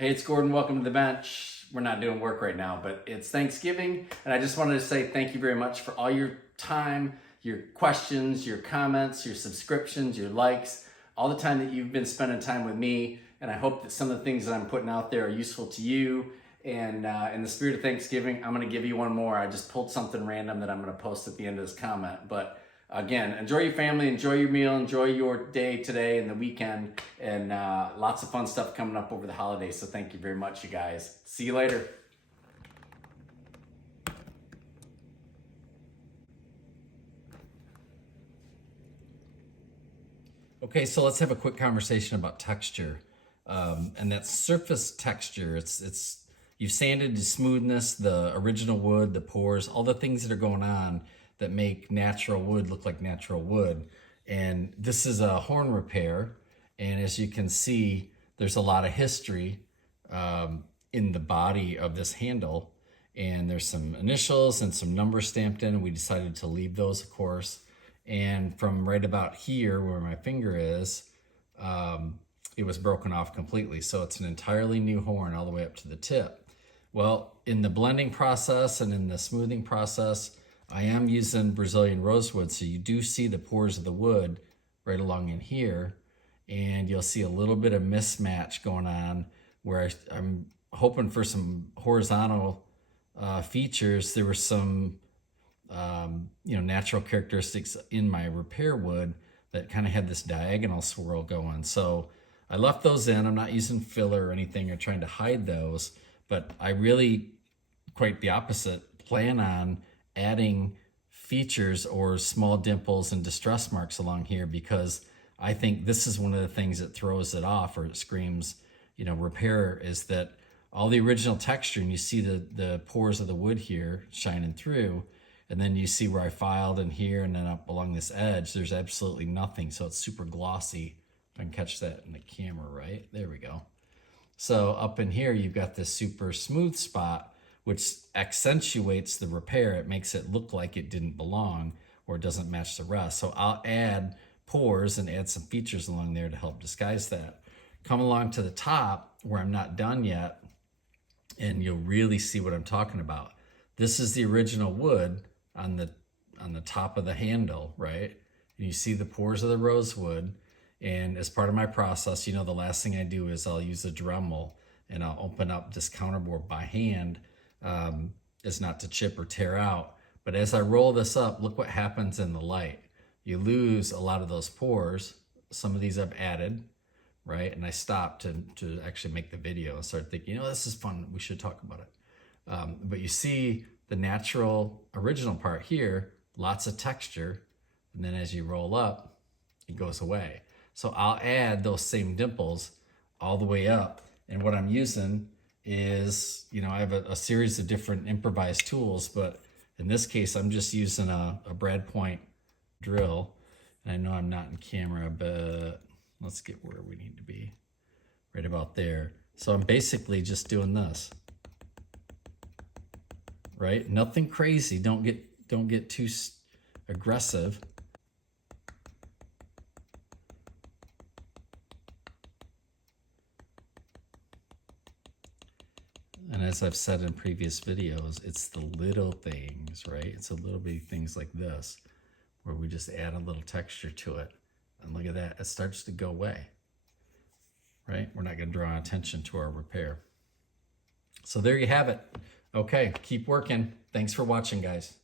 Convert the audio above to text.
Hey, it's Gordon. Welcome to the bench. We're not doing work right now, but it's Thanksgiving, and I just wanted to say thank you very much for all your time, your questions, your comments, your subscriptions, your likes, all the time that you've been spending time with me. And I hope that some of the things that I'm putting out there are useful to you. And in the spirit of Thanksgiving, I'm going to give you one more. I just pulled something random that I'm going to post at the end of this comment. But again, enjoy your family, enjoy your meal, enjoy your day today and the weekend, and lots of fun stuff coming up over the holidays. So thank you very much, you guys. See you later. Okay, so let's have a quick conversation about texture, and that's surface texture. It's you've sanded to smoothness, the original wood, the pores, all the things that are going on that make natural wood look like natural wood. And this is a horn repair, and as you can see, there's a lot of history in the body of this handle, and there's some initials and some numbers stamped in. We decided to leave those, of course. And from right about here where my finger is, it was broken off completely. So it's an entirely new horn all the way up to the tip. Well, in the blending process and in the smoothing process, I am using Brazilian rosewood. So you do see the pores of the wood right along in here. And you'll see a little bit of mismatch going on where I'm hoping for some horizontal features. There were some natural characteristics in my repair wood that kind of had this diagonal swirl going. So I left those in. I'm not using filler or anything or trying to hide those, but I really, quite the opposite, plan on adding features or small dimples and distress marks along here, because I think this is one of the things that throws it off, or it screams, repair, is that all the original texture, and you see the pores of the wood here shining through. And then you see where I filed in here and then up along this edge, there's absolutely nothing. So it's super glossy. If I can catch that in the camera, right? There we go. So up in here, you've got this super smooth spot, which accentuates the repair. It makes it look like it didn't belong or it doesn't match the rest. So I'll add pores and add some features along there to help disguise that. Come along to the top where I'm not done yet, and you'll really see what I'm talking about. This is the original wood on the top of the handle, right? And you see the pores of the rosewood. And as part of my process, the last thing I do is I'll use a Dremel and I'll open up this counterbore by hand, as not to chip or tear out. But as I roll this up, look what happens in the light. You lose a lot of those pores. Some of these I've added, right? And I stopped to actually make the video and started thinking, this is fun. We should talk about it. But you see the natural original part here, lots of texture. And then as you roll up, it goes away. So I'll add those same dimples all the way up. And what I'm using is, I have a series of different improvised tools, but in this case, I'm just using a brad point drill. And I know I'm not in camera, but let's get where we need to be, right about there. So I'm basically just doing this. Right? Nothing crazy. Don't get too aggressive. And as I've said in previous videos, it's the little things, right? It's a little bitty things like this where we just add a little texture to it. And look at that. It starts to go away, right? We're not going to draw attention to our repair. So there you have it. Okay, keep working. Thanks for watching, guys.